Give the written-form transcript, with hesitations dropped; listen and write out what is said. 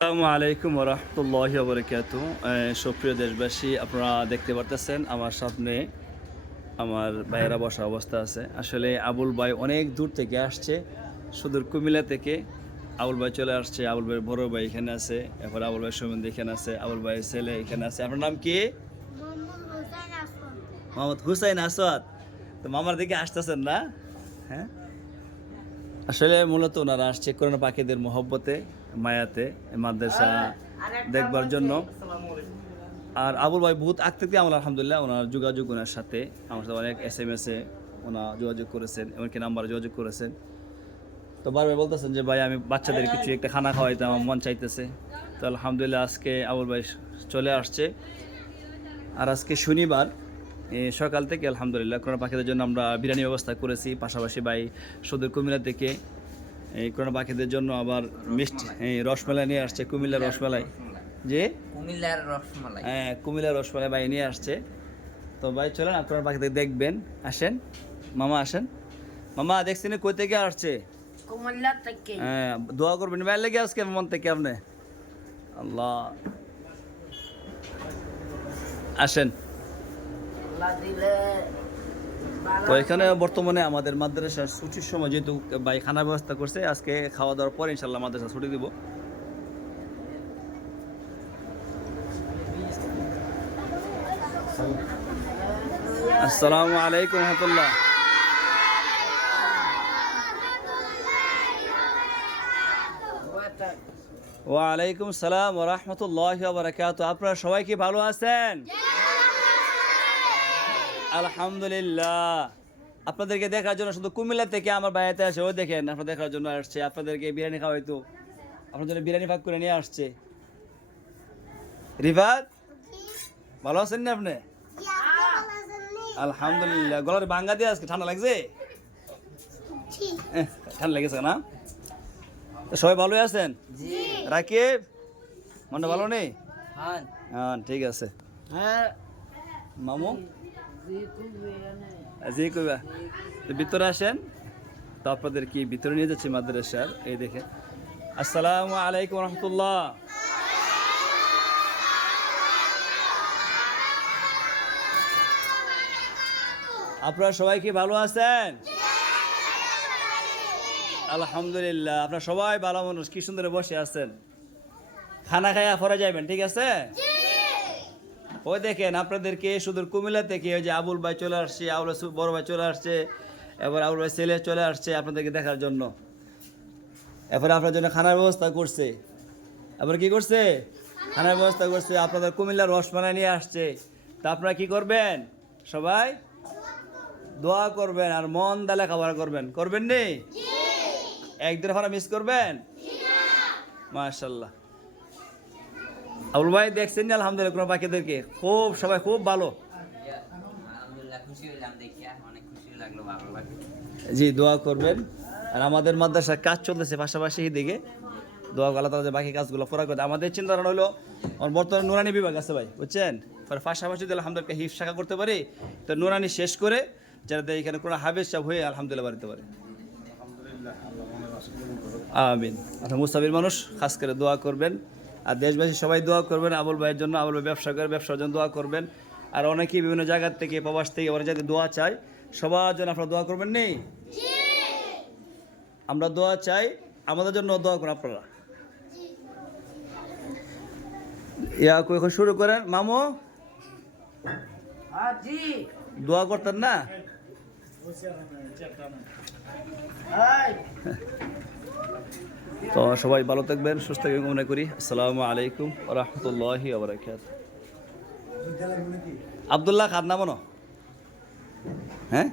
আসসালামু আলাইকুম ওরহমতুল্লাহি ওবরাকাতুহু। সুপ্রিয় দেশবাসী, আপনারা দেখতে পারতেছেন আমার সামনে আমার ভাইয়েরা বসা অবস্থা আছে। আসলে আবুল ভাই অনেক দূর থেকে আসছে, সুদূর কুমিল্লা থেকে আবুল ভাই চলে আসছে। আবুল ভাইয়ের বড় ভাই এখানে আছে, এরপর আবুল ভাই সম্বন্ধে এখানে আছে, আবুল ভাইয়ের ছেলে এখানে আছে। আপনার নাম কি? মোহাম্মদ হুসাইন আসওয়াদ। তো মামার দিকে আসতেছেন না? হ্যাঁ, আসলে মূলত ওনারা আসছে কোরআন পাখিদের মহব্বতে, মায়াতে মাদ্রাসা দেখবার জন্য। আর আবুল ভাই বহুত আগ থেকে আমার আলহামদুলিল্লাহ ওনার যোগাযোগ, ওনার সাথে আমার সাথে অনেক SMS-এ ওনার যোগাযোগ করেছেন, এমনকি নাম্বারে যোগাযোগ করেছেন। তো বারবার বলতেছেন যে ভাই আমি বাচ্চাদের কিছু একটা খানা খাওয়াইতে আমার মন চাইতেছে। তো আলহামদুলিল্লাহ আজকে আবুল ভাই চলে আসছে। আর আজকে শনিবার সকাল থেকে আলহামদুলিল্লাহ কোরআন পাখিদের জন্য আমরা বিরিয়ানি ব্যবস্থা করেছি। পাশাপাশি ভাই সুদূর কুমিল্লা থেকে এই কোরআন পাখিদের জন্য আবার মিষ্টি রসমালাই নিয়ে আসছে, কুমিল্লার রসমালাই। যে কুমিল্লার রসমালাই, হ্যাঁ, কুমিল্লার রসমালাই ভাই নিয়ে আসছে। তো ভাই চলেন আপনার পাখিদের দেখবেন, আসেন মামা, আসেন মামা। দেখছেন কই থেকে আসছে? কুমিল্লা থেকে। হ্যাঁ, দোয়া করবেন ভাই লেগে আজকে মন থেকে আপনি। আল্লাহ, আসেন। আল্লাহ দিলে তো এখানে বর্তমানে আমাদের মাদ্রাসার ছুটির সময় যেহেতু ভাই খানার ব্যবস্থা করছে, আজকে খাওয়া দাওয়ার পর ইনশাল্লাহ মাদ্রাসা ছুটি দিব। আসসালামু আলাইকুম রহমতুল্লাহ। ওয়ালাইকুম সালাম ওয়া রাহমাতুল্লাহি ওয়া বারাকাতুহু। আপনারা সবাই কি ভালো আছেন? আলহামদুলিল্লাহ। আপনাদেরকে দেখার জন্য শুধু কুমিল্লা থেকে আমার বাড়িতে আসে, ওই দেখেন আপনারা দেখার জন্য আসছে। আপনাদেরকে বিরিয়ানি খাওয়াইতো, আপনার জন্য বিরিয়ানি ভাগ করে নিয়ে আসছে। রিফাত, ভালো আছেন না আপনি? আলহামদুলিল্লাহ। গলার ভাঙ্গা দিয়ে আজকে ঠান্ডা লাগছে? ঠান্ডা লেগেছে না? তো সবাই ভালোই আছেন? রাকিব, মনটা ভালো নেই? হ্যাঁ, ঠিক আছে। মামু জি কইবা, ভিতরে আসেন। তো আপনাদের কি ভিতরে নিয়ে যাচ্ছি মাদ্রাসার। এই দেখেন। আসসালামু আলাইকুম রহমতুল্লাহ। আপনারা সবাই কি ভালো আছেন? আলহামদুলিল্লাহ। আপনারা সবাই ভালো মানুষ, কি সুন্দর বসে আছেন। খানা খাইয়া পরে যাবেন, ঠিক আছে? ওই দেখেন আপনাদেরকে সুদূর কুমিল্লা থেকে ওই যে আবুল ভাই চলে আসছে, আবুল বড় ভাই চলে আসছে, এবার আবুল ভাই ছেলে চলে আসছে আপনাদেরকে দেখার জন্য। এরপরে আপনার জন্য খানার ব্যবস্থা করছে। এবার কি করছে? খানার ব্যবস্থা করছে। আপনাদের কুমিল্লার রসমালাই নিয়ে আসছে। তা আপনারা কি করবেন? সবাই দোয়া করবেন আর মন দালে খাবার করবেন, করবেন নি? একদিন আপনারা মিস করবেন? মাশাআল্লাহ। আবুল ভাই দেখছেন না আলহামদুলিল্লাহ কোন পাখিদেরকে খুব, সবাই খুব ভালো। আলহামদুলিল্লাহ, খুশি হলাম দেখিয়া, অনেক খুশি লাগলো, ভালো লাগলো। জি, দোয়া করবেন। আর আমাদের মাদ্রাসার কাজ চলতেছে পাশাপাশি, দিকে দোয়া আল্লাহ তাআলা যে বাকি কাজগুলো পুরা করে। আমাদের চিন্তা ধারণা হলো আমার বর্তমানে নুরানি বিভাগ আছে ভাই, বুঝছেন? পাশাপাশি যদি আলহামদুলিল্লাহ হিফ শাখা করতে পারি, তো নুরানি শেষ করে যাতে এখানে কোনো হাফেজ সাহেব হয়ে আলহামদুলিল্লাহ বাড়িতে পারে। আমিন। আপনার মুস্তাফির মানুষ, খাস করে দোয়া করবেন। আর দেশবাসী সবাই দোয়া করবেন আবুল ভাইয়ের জন্য। আবুল ভাই ব্যবসা করে, ব্যবসার জন্য দোয়া করবেন। আর অনেকেই বিভিন্ন জায়গার থেকে, প্রবাস থেকে ওরা যাতে দোয়া চায়, সবার জন্য আপনারা দোয়া করবেন নেই? আমরা দোয়া চাই, আমাদের জন্য দোয়া করুন আপনারা। এখন শুরু করেন মামু, দোয়া করতেন না? তো সবাই ভালো থাকবেন, সুস্থ থাকবেন মনে করি। আসসালামু আলাইকুম ওয়া রাহমাতুল্লাহি ওয়া বারাকাতুহু। আব্দুল্লাহ খান নাম, হ্যাঁ?